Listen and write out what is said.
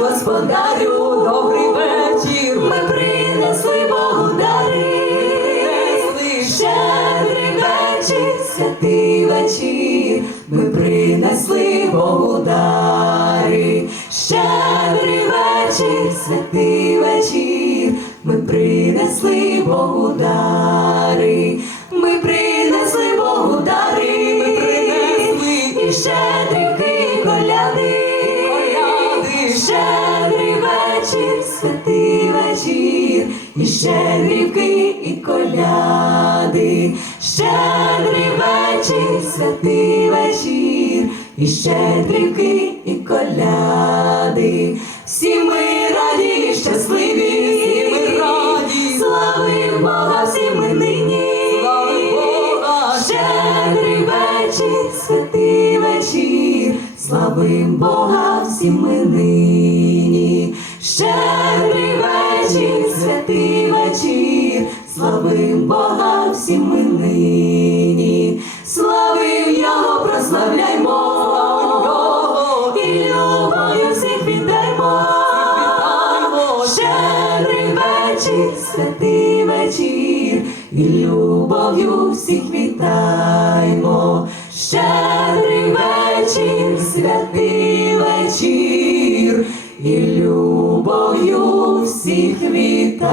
господарю, Добрий вечір. ми принесли Богу дари. Щедрий вечір, святий вечір, ми принесли Богу дари. Щедрий вечір, святий вечір, ми принесли Богу дари. Щедрий вечір, святий вечір, і щедрівки, і коляди. Щедрий вечір, святий вечір, і щедрівки, і коляди. Всі ми раді, і щасливі, Всі ми раді. славим Бога, всі ми нині. Славим Бога. Щедрий вечір, святий вечір, славим Бога всі ми нині. Щедрий вечір, святий вечір, славим Бога всі ми нині. Славим Його, прославляймо. Вітаємо. Святий вечір, і любов'ю всіх вітаймо. Щедрий вечір, святий вечір, і любов'ю всіх вітаймо.